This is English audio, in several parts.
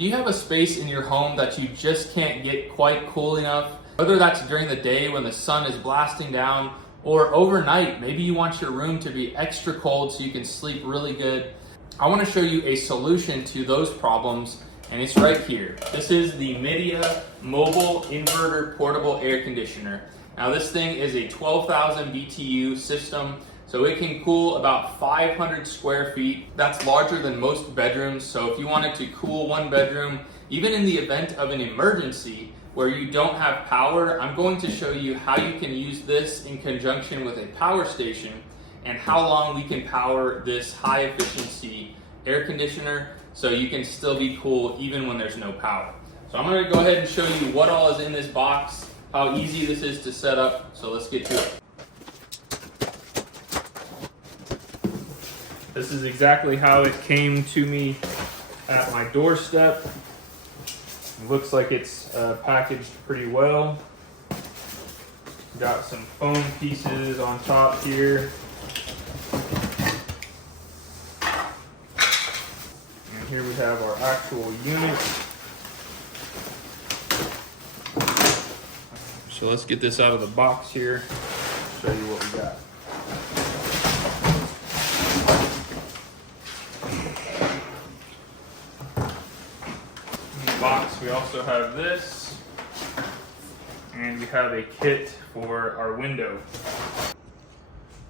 Do you have a space in your home that you just can't get quite cool enough? Whether that's during the day when the sun is blasting down, or overnight, maybe you want your room to be extra cold so you can sleep really good. I want to show you a solution to those problems, and it's right here. This is the Midea Mobile Inverter Portable Air Conditioner. Now this thing is a 12,000 BTU system, so it can cool about 500 square feet. That's larger than most bedrooms, so if you wanted to cool one bedroom, even in the event of an emergency where you don't have power, I'm going to show you how you can use this in conjunction with a power station and how long we can power this high efficiency air conditioner so you can still be cool even when there's no power. So I'm going to go ahead and show you what all is in this box, how easy this is to set up, so let's get to it. This is exactly how it came to me at my doorstep. It looks like it's packaged pretty well. Got some foam pieces on top here. And here we have our actual unit. So let's get this out of the box here, show you what we got. Box, we also have this, and we have a kit for our window.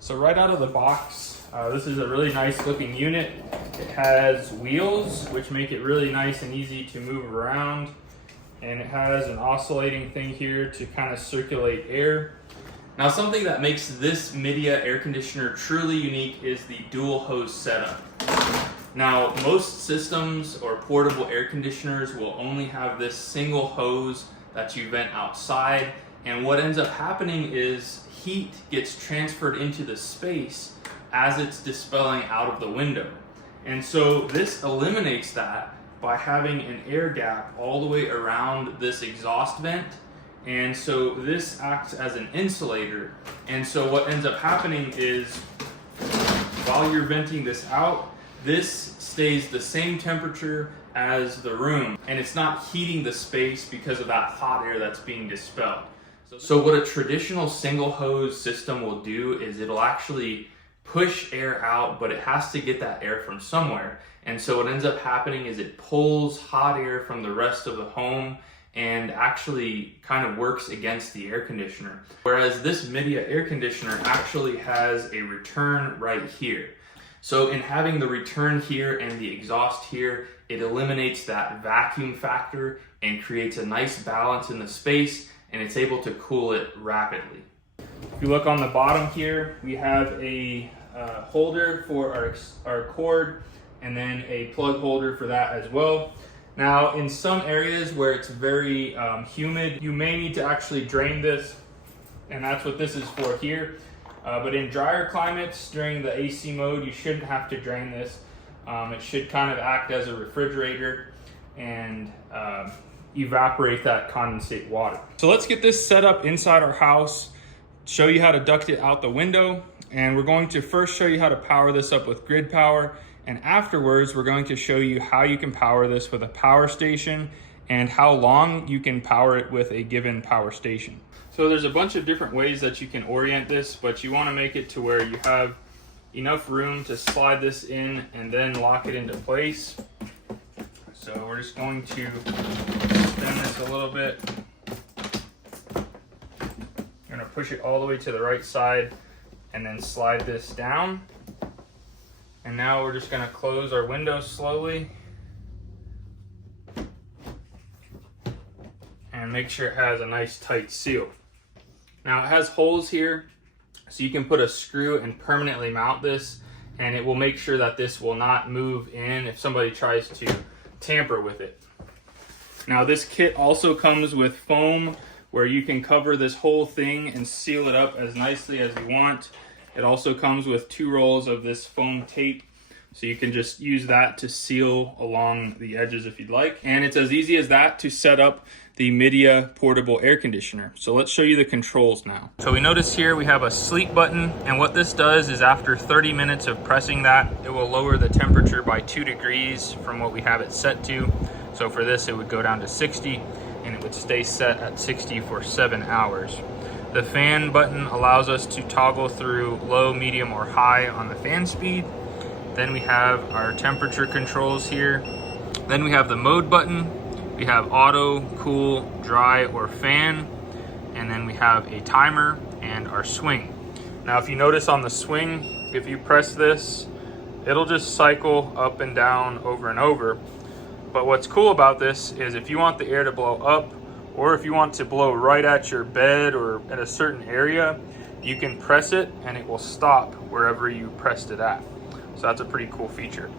So right out of the box, this is a really nice looking unit. It has wheels, which make it really nice and easy to move around, and it has an oscillating thing here to kind of circulate air. Now something that makes this Midea air conditioner truly unique is the dual hose setup. Now, most systems or portable air conditioners will only have this single hose that you vent outside, and what ends up happening is heat gets transferred into the space as it's dispelling out of the window. And so this eliminates that by having an air gap all the way around this exhaust vent, and so this acts as an insulator. And so what ends up happening is while you're venting this out, this stays the same temperature as the room, and it's not heating the space because of that hot air that's being dispelled. So what a traditional single hose system will do is it'll actually push air out, but it has to get that air from somewhere. And so what ends up happening is it pulls hot air from the rest of the home and actually kind of works against the air conditioner. Whereas this Midea air conditioner actually has a return right here. So in having the return here and the exhaust here, it eliminates that vacuum factor and creates a nice balance in the space, and it's able to cool it rapidly. If you look on the bottom here, we have a holder for our cord, and then a plug holder for that as well. Now in some areas where it's very humid, you may need to actually drain this, and that's what this is for here. But in drier climates during the AC mode, you shouldn't have to drain this. It should kind of act as a refrigerator and evaporate that condensate water. So let's get this set up inside our house, show you how to duct it out the window, and we're going to first show you how to power this up with grid power, and afterwards we're going to show you how you can power this with a power station and how long you can power it with a given power station. So there's a bunch of different ways that you can orient this, but you want to make it to where you have enough room to slide this in and then lock it into place. So we're just going to spin this a little bit. You're going to push it all the way to the right side and then slide this down. And now we're just going to close our window slowly and make sure it has a nice tight seal. Now it has holes here, so you can put a screw and permanently mount this, and it will make sure that this will not move in if somebody tries to tamper with it. Now this kit also comes with foam where you can cover this whole thing and seal it up as nicely as you want. It also comes with 2 rolls of this foam tape, so you can just use that to seal along the edges if you'd like. And it's as easy as that to set up the Midea portable air conditioner. So let's show you the controls now. So we notice here we have a sleep button, and what this does is after 30 minutes of pressing that, it will lower the temperature by 2 degrees from what we have it set to. So for this, it would go down to 60 and it would stay set at 60 for 7 hours. The fan button allows us to toggle through low, medium, or high on the fan speed. Then we have our temperature controls here. Then we have the mode button. We have auto, cool, dry, or fan. And then we have a timer and our swing. Now, if you notice on the swing, if you press this, it'll just cycle up and down over and over. But what's cool about this is if you want the air to blow up, or if you want to blow right at your bed or at a certain area, you can press it and it will stop wherever you pressed it at. So that's a pretty cool feature.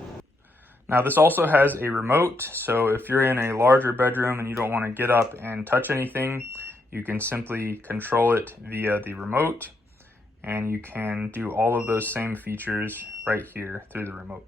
Now this also has a remote, so if you're in a larger bedroom and you don't want to get up and touch anything, you can simply control it via the remote, and you can do all of those same features right here through the remote.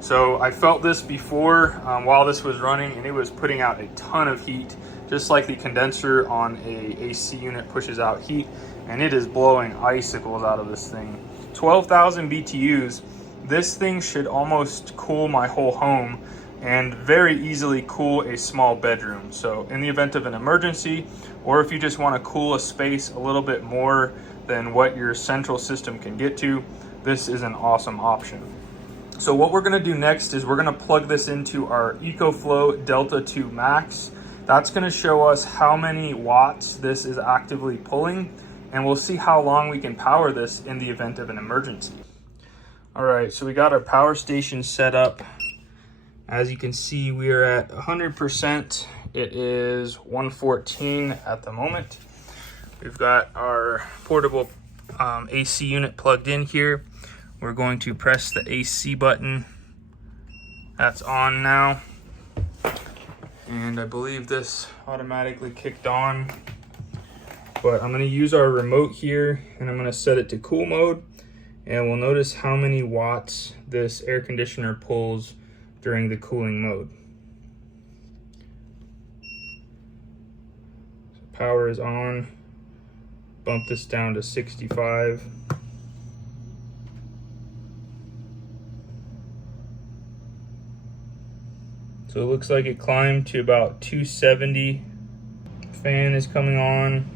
So I felt this before while this was running, and it was putting out a ton of heat, just like the condenser on a AC unit pushes out heat, and it is blowing icicles out of this thing. 12,000 BTUs. This thing should almost cool my whole home and very easily cool a small bedroom. So in the event of an emergency, or if you just want to cool a space a little bit more than what your central system can get to, this is an awesome option. So what we're going to do next is we're going to plug this into our EcoFlow Delta 2 Max. That's going to show us how many watts this is actively pulling, and we'll see how long we can power this in the event of an emergency. All right, so we got our power station set up. As you can see, we are at 100%. It is 114 at the moment. We've got our portable AC unit plugged in here. We're going to press the AC button. That's on now. And I believe this automatically kicked on. But I'm gonna use our remote here and I'm gonna set it to cool mode. And we'll notice how many watts this air conditioner pulls during the cooling mode. So power is on. Bump this down to 65. So it looks like it climbed to about 270. Fan is coming on.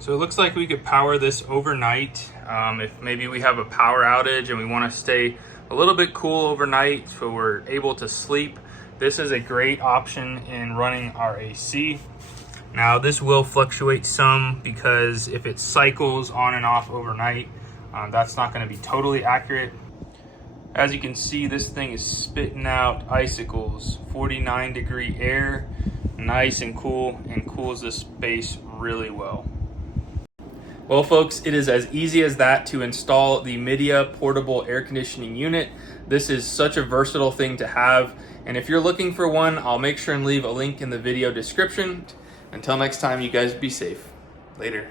So it looks like we could power this overnight. If maybe we have a power outage and we want to stay a little bit cool overnight so we're able to sleep, this is a great option in running our AC. Now this will fluctuate some because if it cycles on and off overnight, that's not going to be totally accurate. As you can see, this thing is spitting out icicles, 49-degree air, nice and cools this space really well. Well folks, it is as easy as that to install the Midea portable air conditioning unit. This is such a versatile thing to have, and if you're looking for one, I'll make sure and leave a link in the video description. Until next time, you guys be safe. Later.